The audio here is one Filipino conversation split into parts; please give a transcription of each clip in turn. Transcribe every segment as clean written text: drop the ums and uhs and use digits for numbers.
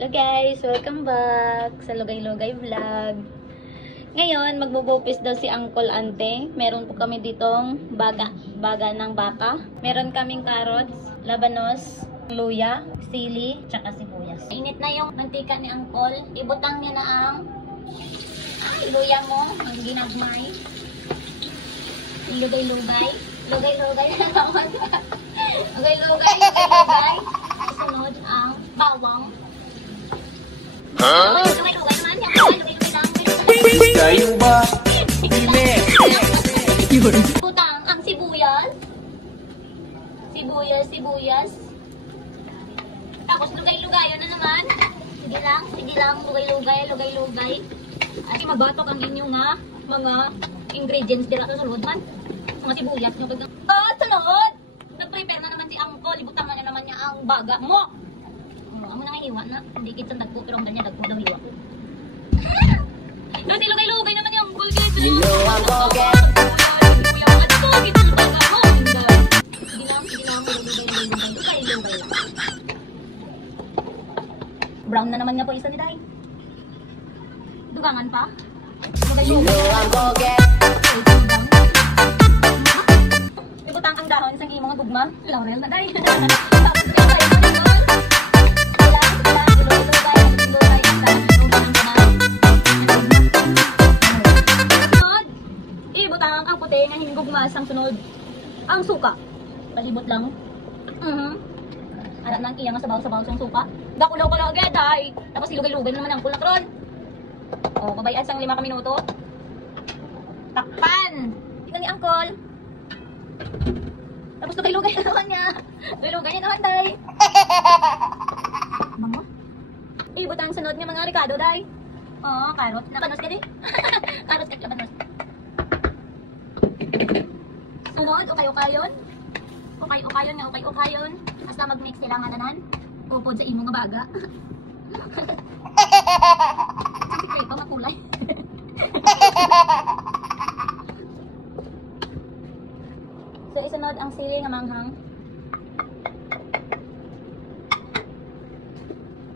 Hello guys, welcome back sa Lugay-Lugay Vlog. Ngayon, magbubupis daw si Uncle Ante. Meron po kami ditong baga ng baka. Meron kaming carrots, labanos, luya, sili, tsaka sibuyas. Init na yung mantika ni Uncle. Ibutang niya na ang luya mo, ang ginagmay. Lugay-lugay. Lugay-lugay na naman. Lugay-lugay. Sunod ang bawang. Lugay-lugay naman. Lugay-lugay lang. Kayo ba? Hindi. Putang ang sibuyas. Sibuyas. Tapos lugay-lugayan na naman. Sige lang. Lugay-lugay. At mabatok ang inyong mga ingredients dila sa sulod man. Mga sibuyas nyo. Sunod! Nag-prepare na naman si Uncle. Ibutang na naman niya ang baga mo. Amo na nga hiwa na. Hindi kitang dagpo pero ang ganyan dagpo daw hiwa. Dati lugay-lugay naman yung Uncle. You know I'm gonna brown na naman nga po isa ni Day. Dugangan pa. You know I'm gonna get. Ibutang ang dahon sa iyong mga gugma. Laurel na Day. Ibutang ang puti nga hinggugmas ang sunod. Ang suka. Palibot lang. Arat na ang iya nga sabaw-sabaw sa suka. Dakulaw ko lang agad ay. Tapos ilugay-lugay naman ang kulakron. O, babayan sang 5 minuto. Takpan! Tingnan ni Uncle. Tapos lugay-lugay na naman niya. Lugay niya naman, Day. Mama? Ibutang sunod niya mga ricado, Day. Oo, carrot. Labanos ka di. Carrot at labanos. Sunod, ukay-ukayon. Ukay-ukayon. Basta mag-mix sila nga nanan. Upod sa imo nga baga. Sikay pa makulay. So isunod ang sili nga manghang.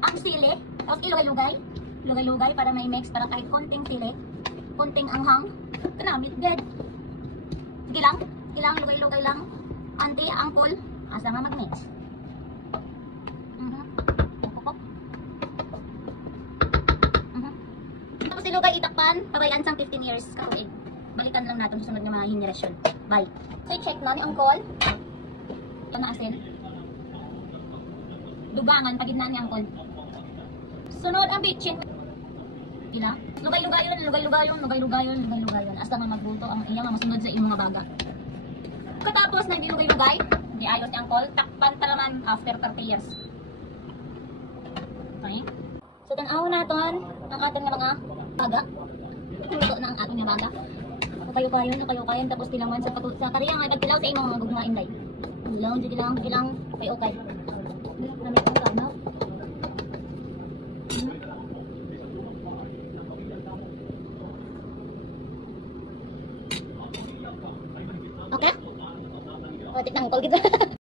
Ang sili, tapos ilugay-lugay. Lugay-lugay para may mix, para kahit konting sili, konting anghang. Kanamit gad. Sige lang, lugay-lugay lang. Auntie, Uncle, asa nga mag-mix. Tapos ilugay itakpan, pabayaan sang 15 years karuig. Balikan lang natin sa sunod nga mga henerasyon. Bye. So check na ni Uncle. Ito na asin. Dugangan, pagid na ni Uncle. Sunod ang bitchin. Ila? Lugay-lugayon. Hasta nga magluto ang iya nga masunod sa iyong mga baga. Katapos na lugay-lugay, di ayos ni Uncle, takpan talaman after 30 years. Okay? So tanaw naton ang ating mga baga. Luto na ang ating mga baga. Kayo-kayon, tapos tilaman sa kariya nga nagtilaw sa imong mga gugmain day. Sige lang, okay. Namit ang tanaw. Okay? O, tignan ko kita.